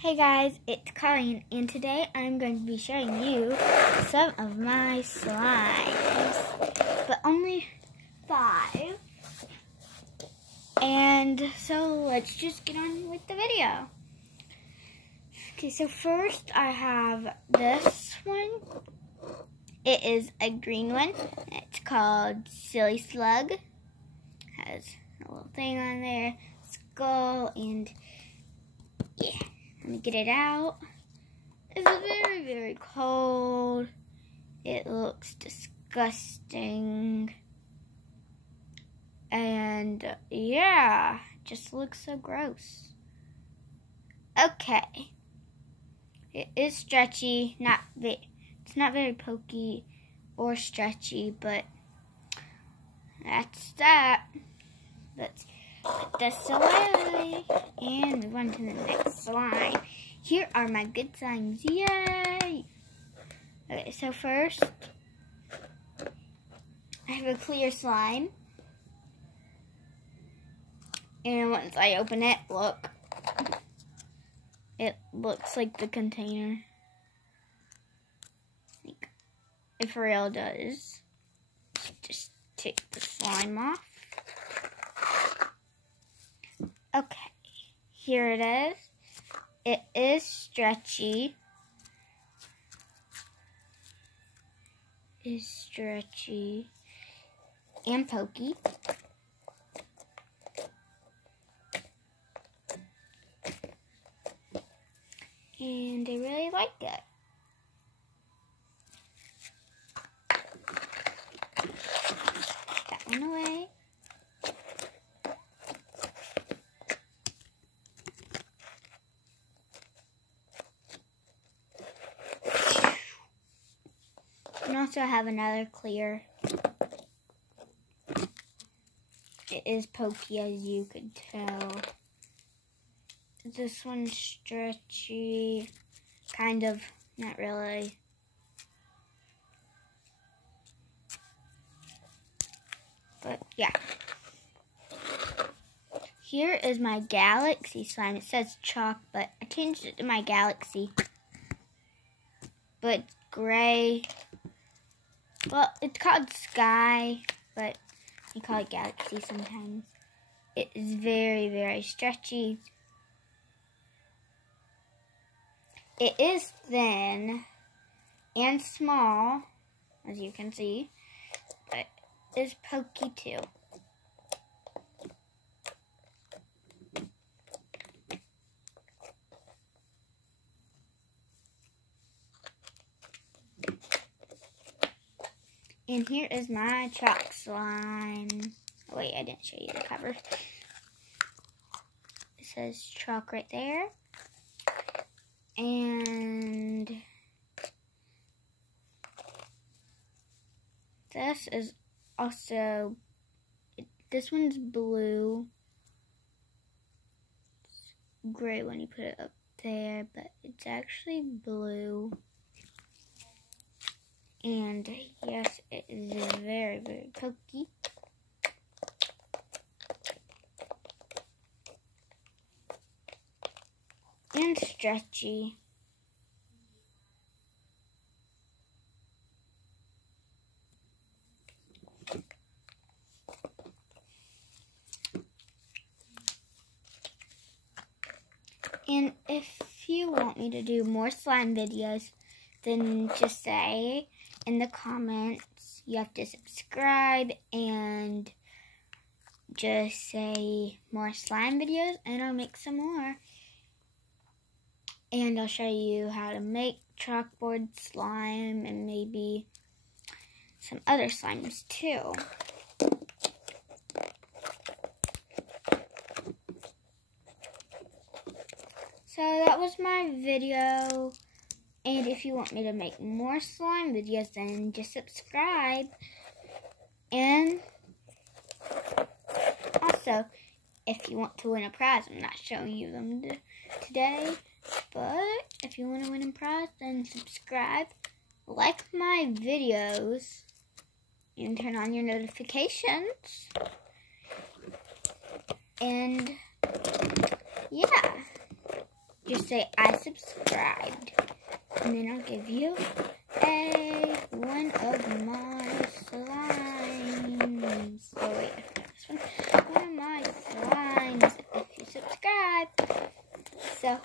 Hey guys, it's Colleen, and today I'm going to be showing you some of my slimes, but only 5. And so let's just get on with the video. Okay, so first I have this one. It is a green one. It's called Silly Slug. Has a little thing on there, skull, and yeah. Let me get it out. It's very, very cold. It looks disgusting. And yeah, just looks so gross. Okay. It is stretchy, it's not very pokey or stretchy, but that's that. Let's put this away and move on to the next slime. Here are my good slimes. Yay! Okay, so first, I have a clear slime. And once I open it, look. It looks like the container. Like, it for real does. Just take the slime off. Okay, here it is. It is stretchy. And pokey. And I really like it. Put that one away. And also I have another clear. It is pokey, as you could tell. This one's stretchy, kind of, not really. But yeah. Here is my Galaxy slime. It says chalk, but I changed it to my Galaxy. But it's gray. Well, it's called Sky, but I call it Galaxy sometimes. It is very, very stretchy. It is thin and small, as you can see, but it is pokey too. And here is my chalk slime. Oh, wait, I didn't show you the cover. It says chalk right there. And this is also, this one's blue. It's gray when you put it up there, but it's actually blue. And yes, it is very, very pokey. And stretchy. And if you want me to do more slime videos, then just say in the comments. You have to subscribe and just say more slime videos, and I'll make some more. And I'll show you how to make chalkboard slime and maybe some other slimes too. So that was my video. And if you want me to make more slime videos, then just subscribe. And also, if you want to win a prize, I'm not showing you them today. But if you want to win a prize, then subscribe, like my videos, and turn on your notifications. And yeah. just say I subscribed. And then I'll give you one of my slimes. Oh wait, this one. One of my slimes if you subscribe. So